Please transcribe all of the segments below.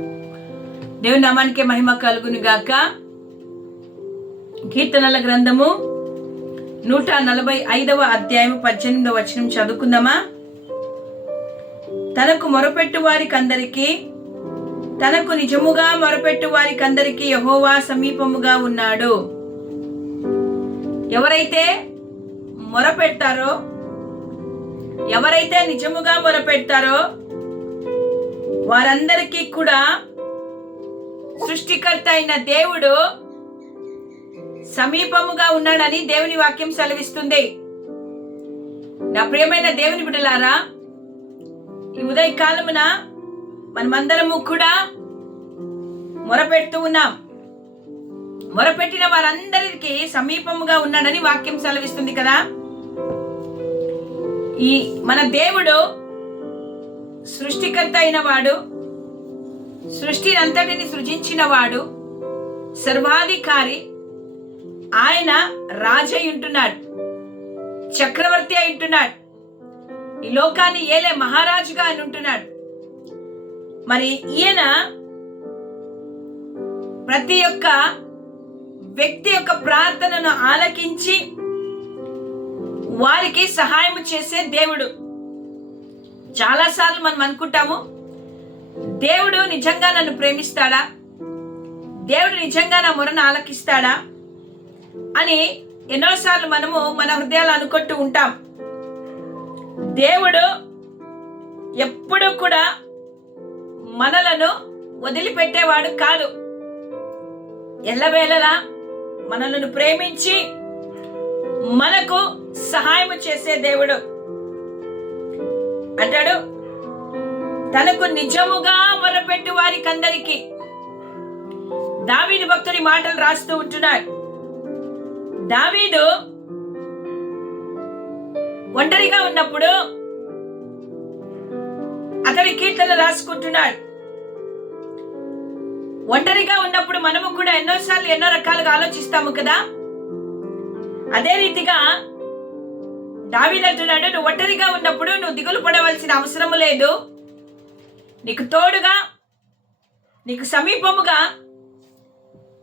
దేవుని నామానికి మహిమ కలుగును గాక. కీర్తనల గ్రంథము నూట నలభై ఐదవ అధ్యాయం పద్దెనిమిదవ వచనం చదువుకుందామా? తనకు మొరపెట్టు వారికందరికీ తనకు నిజముగా మొరపెట్టు వారికందరికీ యహోవా సమీపముగా ఉన్నాడు. ఎవరైతే మొరపెడతారో ఎవరైతే నిజముగా మొరపెడతారో వారందరికీ కూడా సృష్టికర్త అయిన దేవుడు సమీపముగా ఉన్నాడని దేవుని వాక్యం సెలవిస్తుంది. నా ప్రియమైన దేవుని బిడ్డలారా ఈ ఉదయ కాలమున మనమందరము కూడా మొరపెడుతూ ఉన్నాం. మొరపెట్టిన వారందరికీ సమీపముగా ఉన్నాడని వాక్యం సెలవిస్తుంది కదా. ఈ మన దేవుడు సృష్టికర్త అయిన వాడు సృష్టిని అంతటిని సృజించిన వాడు సర్వాధికారి ఆయన రాజై ఉంటున్నాడు చక్రవర్తి అయి ఉంటున్నాడు ఈ లోకాన్ని ఏలే మహారాజుగా అని ఉంటున్నాడు. మరి ఈయన ప్రతి ఒక్క వ్యక్తి యొక్క ప్రార్థనను ఆలకించి వారికి సహాయం చేసే దేవుడు. చాలాసార్లు మనం అనుకుంటాము దేవుడు నిజంగా నన్ను ప్రేమిస్తాడా? దేవుడు నిజంగా నా మొరను ఆలకిస్తాడా? అని ఎన్నోసార్లు మనము మన హృదయాలు అనుకుంటూ ఉంటాం. దేవుడు ఎప్పుడూ కూడా మనలను వదిలిపెట్టేవాడు కాదు. ఎల్లవేళలా మనలను ప్రేమించి మనకు సహాయం చేసే దేవుడు. అంటాడు? తనకు నిజముగా మొరపెట్టు వారికందరికి. దావీదు భక్తుడి మాటలు రాస్తూ ఉంటున్నాడు. దావీదు ఒంటరిగా ఉన్నప్పుడు అతడి కీర్తన రాసుకుంటున్నాడు. ఒంటరిగా ఉన్నప్పుడు మనము కూడా ఎన్నోసార్లు ఎన్నో రకాలుగా ఆలోచిస్తాము కదా? అదే రీతిగా దావీదు అంటున్నాడు నువ్వు ఒంటరిగా ఉన్నప్పుడు నువ్వు దిగులు పడవలసిన అవసరం లేదు. నీకు తోడుగా నీకు సమీపముగా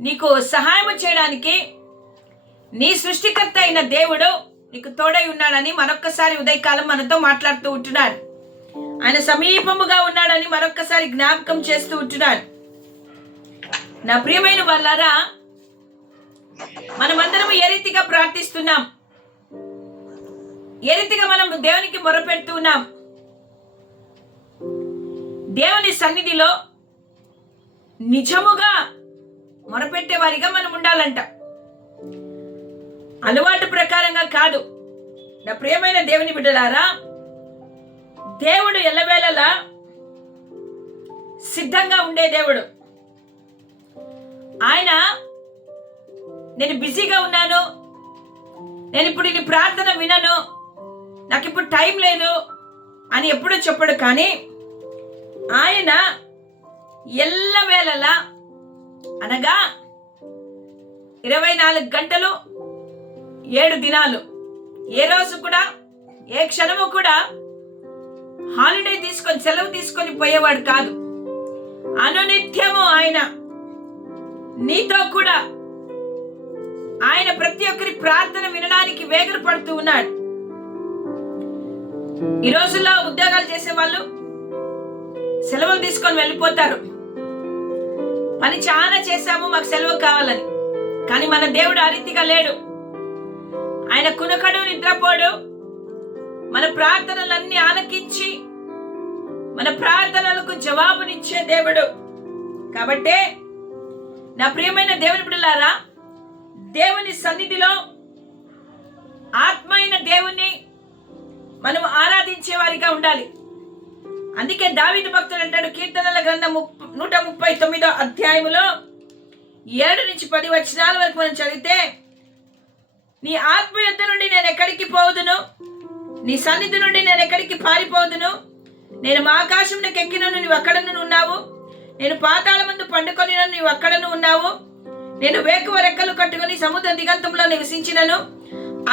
నీకు సహాయం చేయడానికి నీ సృష్టికర్త అయిన దేవుడు నీకు తోడై ఉన్నాడని మరొక్కసారి ఉదయకాలం మనతో మాట్లాడుతూ ఉంటున్నాడు. ఆయన సమీపముగా ఉన్నాడని మరొక్కసారి జ్ఞాపకం చేస్తూ ఉంటున్నాడు. నా ప్రియమైన వాళ్ళారా మనమందరం ఏ రీతిగా ప్రార్థిస్తున్నాం? ఏ రీతిగా మనం దేవునికి మొరపెడుతూ ఉన్నాం? దేవుని సన్నిధిలో నిజముగా మొరపెట్టే వారిగా మనం ఉండాలంట. అలవాటు ప్రకారంగా కాదు. నా ప్రియమైన దేవుని బిడ్డలారా దేవుడు ఎల్లవేళలా సిద్ధంగా ఉండే దేవుడు. ఆయన నేను బిజీగా ఉన్నాను. నేను ఇప్పుడు ఇది ప్రార్థన వినను. నాకు ఇప్పుడు టైం లేదు అని ఎప్పుడూ చెప్పడు కానీ ఆయన ఎల్లవేళలా అనగా ఇరవై నాలుగు గంటలు ఏడు దినాలు. ఏ రోజు కూడా ఏ క్షణము కూడా హాలిడే తీసుకొని సెలవు తీసుకొని పోయేవాడు కాదు. అనునిత్యము ఆయన. నీతో కూడా ఆయన ప్రతి ఒక్కరి ప్రార్థన వినడానికి వేగర పడుతూ ఉన్నాడు. ఈ రోజుల్లో ఉద్యోగాలు చేసే వాళ్ళు సెలవులు తీసుకొని వెళ్ళిపోతారు. పని చాలా చేశాము మాకు సెలవు కావాలని. కానీ మన దేవుడు అరీతిగా లేడు. ఆయన కునకడు నిద్రపోడు. మన ప్రార్థనలన్నీ ఆలకించి మన ప్రార్థనలకు జవాబునిచ్చే దేవుడు. కాబట్టే నా ప్రియమైన దేవుని బిడ్డలారా దేవుని సన్నిధిలో ఆత్మ ఉండాలి. అందుకే దావిద భక్తులు అంటాడు కీర్తనల గ్రంథం నూట ముప్పై తొమ్మిదో అధ్యాయములో ఏడు నుంచి పది వచనాల వరకు మనం చదివితే నీ ఆత్మ యుద్ధ నుండి నేను ఎక్కడికి పోదును నీ సన్నిధి నుండి నేను ఎక్కడికి పారిపోదును నేను మా ఆకాశంలోకి ఎక్కినను నీవు అక్కడను ఉన్నావు? నేను పాతాల ముందు పండుకొని నీవు అక్కడను ఉన్నావు? నేను వేకువ రెక్కలు కట్టుకొని సముద్ర దిగంతంలో నివసించినను?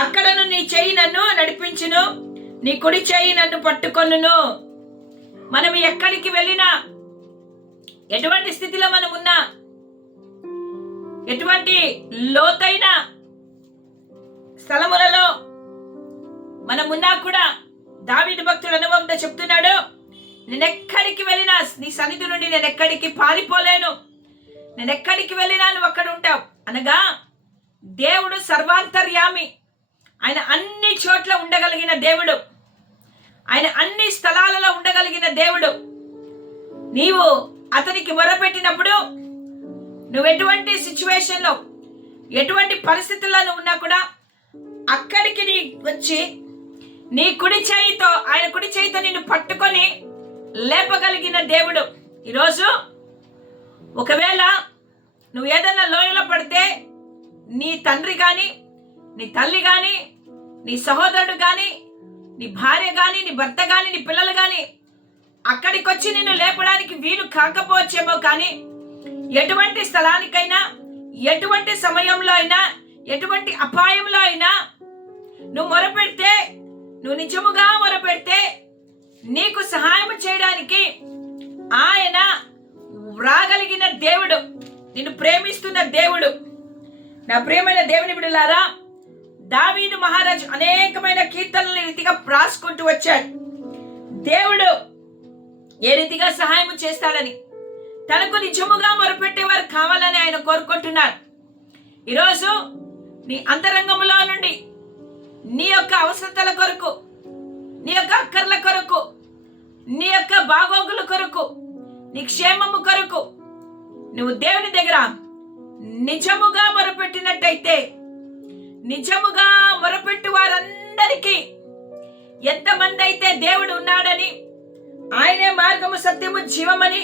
అక్కడను నీ చెయ్యి నన్ను నడిపించును? నీ కుడి చెయ్యి నన్ను పట్టుకొనును. మనం ఎక్కడికి వెళ్ళినా ఎటువంటి స్థితిలో మనం ఉన్నా ఎటువంటి లోతైన స్థలములలో మనం ఉన్నా కూడా దావిడి భక్తుడు అనుభవంతో చెప్తున్నాడు నేను ఎక్కడికి వెళ్ళినా నీ సన్నిధి నుండి నేను ఎక్కడికి పారిపోలేను. నేను ఎక్కడికి వెళ్ళినా నువ్వు అక్కడ ఉంటావు. అనగా దేవుడు సర్వాంతర్యామి ఆయన అన్ని చోట్ల ఉండగలిగిన దేవుడు. ఆయన అన్ని స్థలాలలో ఉండగలిగిన దేవుడు. నీవు అతనికి మొరపెట్టినప్పుడు నువ్వు ఎటువంటి సిచ్యువేషన్లో ఎటువంటి పరిస్థితుల్లో నువ్వు ఉన్నా కూడా అక్కడికి నీ వచ్చి నీ కుడి చేయితో ఆయన కుడి చేయితో నిన్ను పట్టుకొని లేపగలిగిన దేవుడు. ఈరోజు ఒకవేళ నువ్వు ఏదైనా లోయలో పడితే నీ తండ్రి కానీ నీ తల్లి కానీ నీ సహోదరుడు కానీ నీ భార్య కానీ నీ భర్త కానీ నీ పిల్లలు కానీ అక్కడికి వచ్చి నిన్ను లేపడానికి వీలు కాకపోవచ్చేమో కానీ ఎటువంటి స్థలానికైనా ఎటువంటి సమయంలో అయినా ఎటువంటి అపాయంలో అయినా నువ్వు మొరపెడితే నువ్వు నిజముగా మొరపెడితే నీకు సహాయం చేయడానికి ఆయన రాగలిగిన దేవుడు నిన్ను ప్రేమిస్తున్న దేవుడు. నా ప్రేమైన దేవుని బిడలారా దావీదు అనేకమైన కీర్తనలు రీతిగా రాసుకుంటూ వచ్చాడు. దేవుడు ఏ రీతిగా సహాయం చేస్తాడని తనకు నిజముగా మొరపెట్టేవారు కావాలని ఆయన కోరుకుంటున్నాడు ఈరోజు నీ అంతరంగములో నుండి నీ యొక్క అవసరతల కొరకు నీ యొక్క అక్కర్ల కొరకు నీ యొక్క బాగోగుల కొరకు నీ క్షేమము కొరకు నువ్వు దేవుని దగ్గర నిజముగా మొరపెట్టినట్టయితే నిజముగా మొరపెట్టు వారందరికీ ఎంతమంది అయితే దేవుడు ఉన్నాడని ఆయనే మార్గము సత్యము జీవమని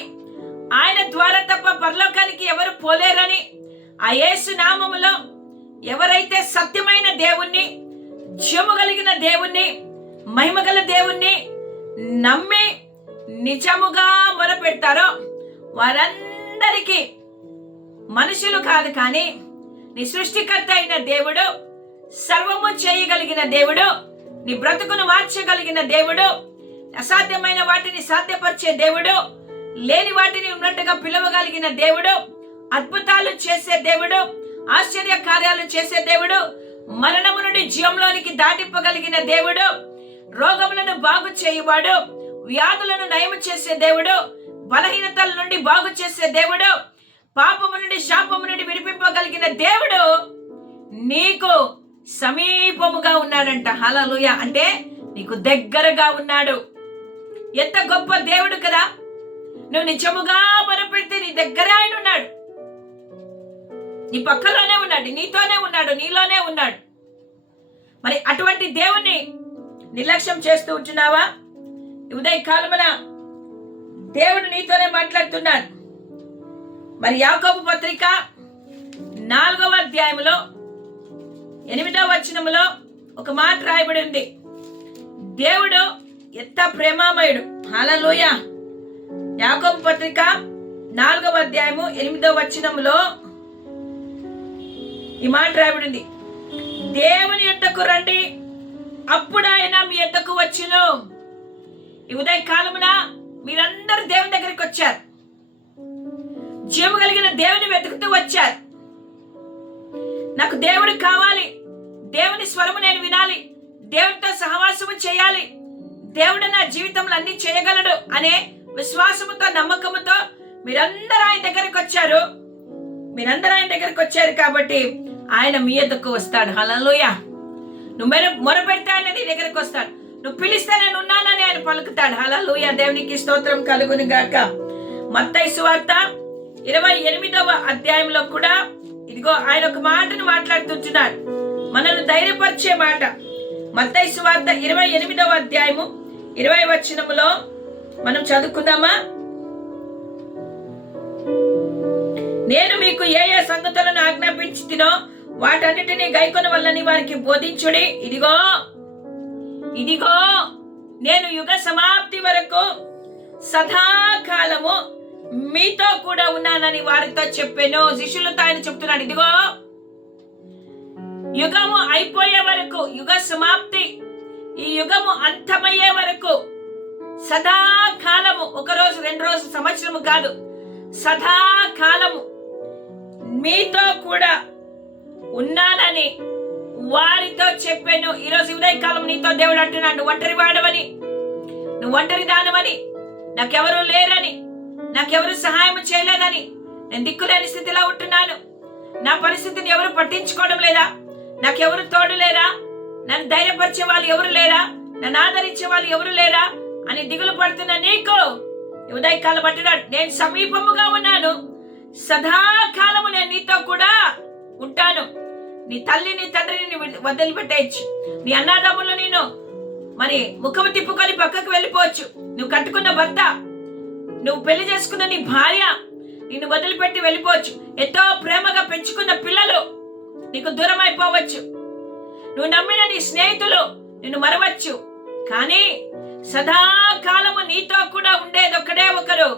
ఆయన ద్వారా తప్ప పరలోకానికి ఎవరు పోలేరని ఆ యేసు నామములో ఎవరైతే సత్యమైన దేవుణ్ణి జీవము కలిగిన దేవుణ్ణి మహిమగల దేవుణ్ణి నమ్మి నిజముగా మొరపెడతారో వారందరికీ మనుషులు కాదు కానీ నీ సృష్టికర్త అయిన దేవుడు సర్వము చేయగలిగిన దేవుడు నీ బ్రతుకును మార్చగలిగిన దేవుడు అసాధ్యమైన వాటిని సాధ్యపరిచే దేవుడు లేని వాటిని ఉన్నట్టుగా పిలవగలిగిన దేవుడు అద్భుతాలు చేసే దేవుడు ఆశ్చర్య కార్యాలు చేసే దేవుడు మరణము నుండి జీవంలోనికి దాటింపగలిగిన దేవుడు రోగములను బాగు చేయువాడు వ్యాధులను నయము చేసే దేవుడు బలహీనతల నుండి బాగు చేసే దేవుడు పాపము నుండి శాపము నుండి విడిపింపగలిగిన దేవుడు నీకు సమీపముగా ఉన్నాడంట. హలలుయ అంటే నీకు దగ్గరగా ఉన్నాడు. ఎంత గొప్ప దేవుడు కదా. నువ్వు నిజముగా మొరపెడితే నీ దగ్గర ఆయన ఉన్నాడు. నీ పక్కలోనే ఉన్నాడు. నీతోనే ఉన్నాడు. నీలోనే ఉన్నాడు. మరి అటువంటి దేవుణ్ణి నిర్లక్ష్యం చేస్తూ ఉంటున్నావా? ఉదయ కాలమున దేవుడు నీతోనే మాట్లాడుతున్నాడు. మరి యాకోబు పత్రిక నాలుగవ అధ్యాయములో ఎనిమిదో వచనములో ఒక మాట రాయబడి ఉంది దేవుడు ఎంత ప్రేమామయుడు. హల్లెలూయ. యాకోబు పత్రిక నాలుగవ అధ్యాయము ఎనిమిదో వచనములో ఈ మాట రాయబడింది. దేవుని ఎంతకు రండి. అప్పుడు ఆయన మీ ఎంతకు వచ్చును. ఈ ఉదయ కాలమున మీరందరూ దేవుని దగ్గరికి వచ్చారు. జీవము కలిగిన దేవుని వెతుకుతూ వచ్చారు. నాకు దేవుడు కావాలి. దేవుని స్వరము నేను వినాలి. దేవుడితో సహవాసము చేయాలి. దేవుడు నా జీవితంలో అన్ని చేయగలడు అనే విశ్వాసముతో నమ్మకముతో మీరందరూ ఆయన దగ్గరికి వచ్చారు. మీరందరూ ఆయన దగ్గరికి వచ్చారు కాబట్టి ఆయన మీ ఎద్దకు వస్తాడు. హలలోయ నువ్వు మెర మొరపెడితే ఆయన నీ దగ్గరికి వస్తాడు. నువ్వు పిలిస్తే నేను ఉన్నానని ఆయన పలుకుతాడు. హలలోయ దేవునికి స్తోత్రం కలుగును గాక. మత్తయి సువార్త ఇరవై ఎనిమిదవ అధ్యాయంలో కూడా ఇదిగో ఆయన ఒక మాటను మాట్లాడుతుంటున్నాడు ధైర్యపరిచే మాట. మత్తయి సువార్త ఇరవై ఎనిమిదవ అధ్యాయము ఇరవై వచనములో మనం చదువుకుందామా? నేను మీకు ఏ ఏ సంగతులను ఆజ్ఞాపించుతినో వాటన్నిటిని గైకొన వల్లని వారికి బోధించుడి. ఇదిగో ఇదిగో నేను యుగ సమాప్తి వరకు సదాకాలము మీతో కూడా ఉన్నానని వారితో చెప్పాను. శిష్యులతో ఆయన చెప్తున్నాడు ఇదిగో యుగము అయిపోయే వరకు యుగ సమాప్తి ఈ యుగము అంతమయ్యే వరకు సదాకాలము ఒక రోజు రెండు రోజు సంవత్సరము కాదు సదాకాలము మీతో కూడా ఉన్నానని వారితో చెప్పాను. ఈరోజు ఉదయకాలం నీతో దేవుడు అంటున్నాడు నువ్వు ఒంటరి వాడవని నువ్వు ఒంటరి దానవని నాకెవరు లేరని నాకెవరు సహాయం చేయలేదని నేను దిక్కులేని స్థితిలో ఉంటున్నాను. నా పరిస్థితిని ఎవరు పట్టించుకోవడం లేదా? నాకెవరు తోడు లేరా? నన్ను ధైర్యపరిచే వాళ్ళు ఎవరు లేరా? నన్ను ఆదరించే వాళ్ళు ఎవరు లేరా? అని దిగులు పడుతున్న నీకు ఉదయకాలం పట్టినాడు నేను సమీపముగా ఉన్నాను. సదాకాలము నేను నీతో కూడా ఉంటాను. నీ తల్లి నీ తండ్రిని వదిలిపెట్టేయచ్చు. నీ అన్నదమ్ములు నేను మరి ముఖము తిప్పుకొని పక్కకు వెళ్ళిపోవచ్చు. నువ్వు కట్టుకున్న భర్త నువ్వు పెళ్ళి చేసుకున్న నీ భార్య నిన్ను వదిలిపెట్టి వెళ్ళిపోవచ్చు. ఎంతో ప్రేమగా పెంచుకున్న పిల్లలు నీకు దూరం అయిపోవచ్చు నువ్వు నమ్మిన నీ స్నేహితులు నిన్ను మరవచ్చు. కానీ సదాకాలము నీతో కూడా ఉండేది ఒకడే ఒకరు.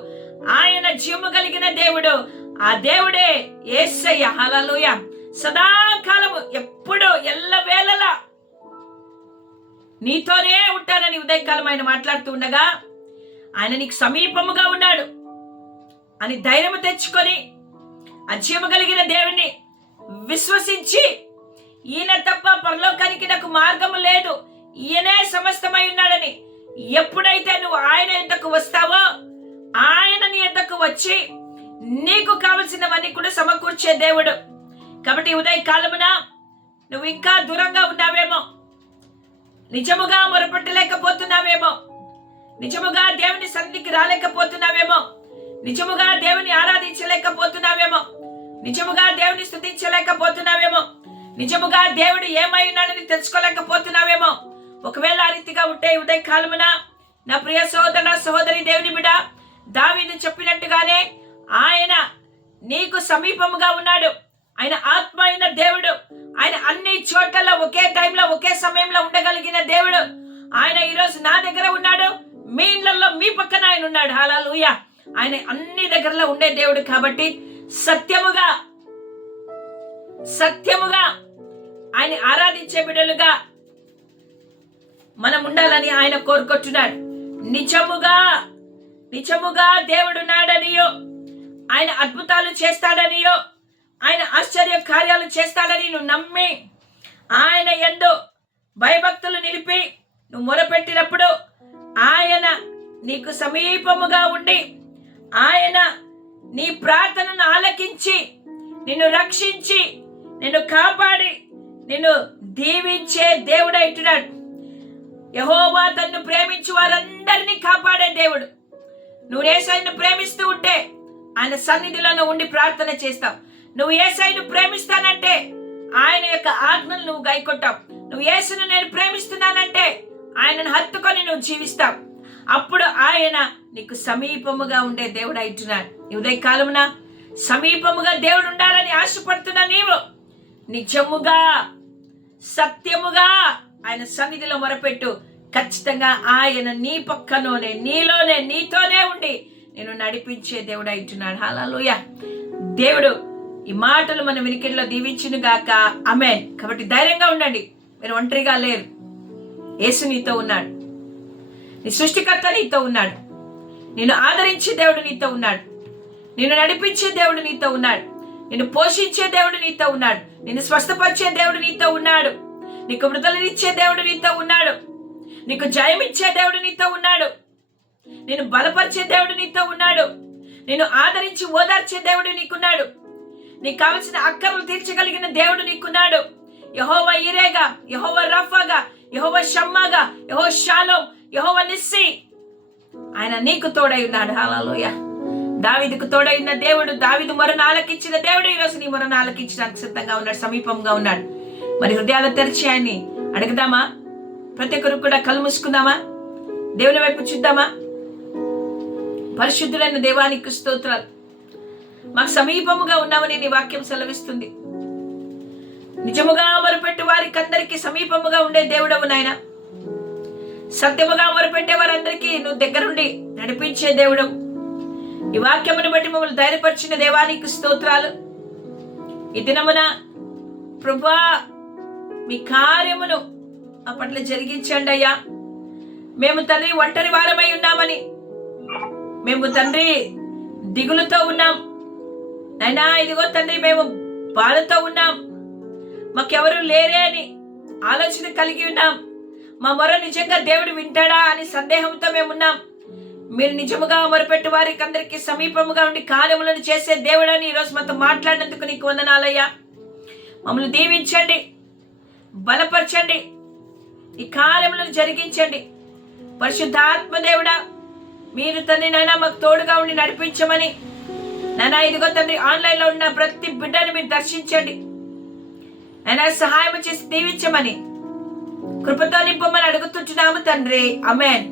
ఆయన జీవము కలిగిన దేవుడు. ఆ దేవుడే ఏసయ్య. హలలుయ సదాకాలము ఎప్పుడు ఎల్లవేళలా నీతోనే ఉంటానని ఉదయకాలం ఆయన మాట్లాడుతూ ఉండగా ఆయన నీకు సమీపముగా ఉన్నాడు. అని ధైర్యం తెచ్చుకొని అజీవ కలిగిన దేవుణ్ణి విశ్వసించి. ఈయన తప్ప పరలోకానికి నాకు మార్గము లేదు. ఈయనే సమస్తమై ఉన్నాడని. ఎప్పుడైతే నువ్వు ఆయన ఎంతకు వస్తావో ఆయన నీ ఎంతకు వచ్చి నీకు కావలసినవన్నీ కూడా సమకూర్చే దేవుడు. కాబట్టి ఉదయ కాలమున నువ్వు ఇంకా దూరంగా ఉన్నావేమో. నిజముగా మొరపెట్టలేకపోతున్నావేమో. నిజముగా దేవుని సన్నిధికి రాలేకపోతున్నావేమో. నిజముగా దేవుని ఆరాధించలేకపోతున్నావేమో. నిజముగా దేవుని స్థుతించలేకపోతున్నావేమో? నిజముగా దేవుడు ఏమై ఉన్నాడని తెలుసుకోలేకపోతున్నావేమో? ఒకవేళ ఆ రీతిగా ఉంటే ఉదయ కాలమున నా ప్రియ సోదర సహోదరి దేవుని బిడ దావీదు చెప్పినట్టుగానే ఆయన నీకు సమీపముగా ఉన్నాడు. ఆయన ఆత్మ అయిన దేవుడు ఆయన అన్ని చోట్ల ఒకే టైంలో ఒకే సమయంలో ఉండగలిగిన దేవుడు. ఆయన ఈరోజు నా దగ్గర ఉన్నాడు మీ ఇళ్ళలో మీ పక్కన ఆయన ఉన్నాడు. హాలూయ ఆయన అన్ని దగ్గరలో ఉండే దేవుడు కాబట్టి సత్యముగా సత్యముగా ఆయన ఆరాధించే బిడ్డలుగా మనం ఉండాలని ఆయన కోరుకుంటున్నాడు. నిజముగా నిజముగా దేవుడు నాడనియో ఆయన అద్భుతాలు చేస్తాడనియో ఆయన ఆశ్చర్య కార్యాలు చేస్తాడని నువ్వు నమ్మి ఆయన ఎందు భయభక్తులు నిలిపి నువ్వు మొరపెట్టినప్పుడు ఆయన నీకు సమీపముగా ఉండి ఆయన నీ ప్రార్థనను ఆలకించి నిన్ను రక్షించి నిన్ను కాపాడి నిన్ను దీవించే దేవుడైతున్నాడు యహోవా తన్ను ప్రేమించి వారందరినీ కాపాడే దేవుడు. నువ్వు ఏసైను ప్రేమిస్తూ ఉంటే ఆయన సన్నిధిలో ఉండి ప్రార్థన చేస్తావు. నువ్వు ఏసైను ప్రేమిస్తానంటే ఆయన యొక్క ఆజ్ఞలు నువ్వు గైకొట్టావు నువ్వు ఏసును నేను ప్రేమిస్తున్నానంటే ఆయనను హత్తుకొని నువ్వు జీవిస్తావు. అప్పుడు ఆయన నీకు సమీపముగా ఉండే దేవుడు అయితున్నాడు ఉదయ కాలమున సమీపముగా దేవుడు ఉండాలని ఆశపడుతున్నా నీవు నిజముగా సత్యముగా ఆయన సన్నిధిలో మొరపెట్టు. ఖచ్చితంగా ఆయన నీ పక్కలోనే నీలోనే నీతోనే ఉండి నేను నడిపించే దేవుడు అయితున్నాడు హలలుయ దేవుడు ఈ మాటలు మన వినికిడిలో దీవించును గాక. అమెన్ కాబట్టి ధైర్యంగా ఉండండి. మీరు ఒంటరిగా లేరు. యేసు నీతో ఉన్నాడు. నీ సృష్టికర్త నీతో ఉన్నాడు. నేను ఆదరించే దేవుడు నీతో ఉన్నాడు. నిన్ను నడిపించే దేవుడు నీతో ఉన్నాడు. నిన్ను పోషించే దేవుడు నీతో ఉన్నాడు. నిన్ను స్వస్థపరిచే దేవుడు నీతో ఉన్నాడు. నీకు విడుదలనిచ్చే దేవుడు నీతో ఉన్నాడు. నీకు జయమిచ్చే దేవుడు నీతో ఉన్నాడు. నేను బలపరిచే దేవుడు నీతో ఉన్నాడు. నేను ఆదరించి ఓదార్చే దేవుడు నీకున్నాడు. నీకు కావలసిన అక్కర్లు తీర్చగలిగిన దేవుడు నీకున్నాడు. యహోవ ఇరేగా యహోవ రఫాగా యహోవ షమ్మాగా యహో షాలో యహోవ నిస్సి. ఆయన నీకు తోడై ఉన్నాడు. హాలలోయ దావిదికు తోడై ఉన్న దేవుడు దావిదు మొరను ఆలకించిన దేవుడు ఈరోజు నీ మొరను ఆలకించడానికి సిద్ధంగా ఉన్నాడు సమీపంగా ఉన్నాడు. మరి హృదయాలు తెరిచి ఆయన్ని అడుగుదామా? ప్రతి ఒక్కరు కూడా కళ్ళు మూసుకుందామా? దేవుని వైపు చూద్దామా? పరిశుద్ధులైన దేవానికి స్తోత్రాలు. మాకు సమీపముగా ఉన్నామని నీ వాక్యం సెలవిస్తుంది. నిజముగా మొరపెట్టు వారికి అందరికీ సమీపముగా ఉండే దేవుడవు నాయన. సత్యముగా మొరుపెట్టే వారందరికీ నువ్వు దగ్గరుండి నడిపించే దేవుడు. ఈ వాక్యమును బట్టి మమ్మల్ని ధైర్యపరిచిన దేవానికి స్తోత్రాలు. ఈ దినమున ప్రభా మీ కార్యమును అప్పట్లో జరిగించండి అయ్యా. మేము తండ్రి ఒంటరి వారమై ఉన్నామని. మేము తండ్రి దిగులుతో ఉన్నాం. నైనా ఇదిగో తండ్రి మేము బాధతో ఉన్నాం. మాకెవరు లేరే అని ఆలోచన కలిగి ఉన్నాం. మా మొర నిజంగా దేవుడు వింటాడా అని సందేహంతో మేము ఉన్నాం. మీరు నిజముగా మొరపెట్టు వారికి అందరికీ సమీపముగా ఉండి కార్యములను చేసే దేవుడని ఈరోజు మాతో మాట్లాడినందుకు నీకు వందనాలయ్యా. మమ్మల్ని దీవించండి బలపరచండి ఈ కార్యములను జరిగించండి. పరిశుద్ధాత్మ దేవుడా మీరు తండ్రి నాయన మాకు తోడుగా ఉండి నడిపించమని నాయన ఇదిగో తండ్రి ఆన్లైన్లో ఉన్న ప్రతి బిడ్డను మీరు దర్శించండి. నాయన సహాయం చేసి దీవించమని కృపతో నింపమని అడుగుతుంటున్నాము తండ్రి. అమెన్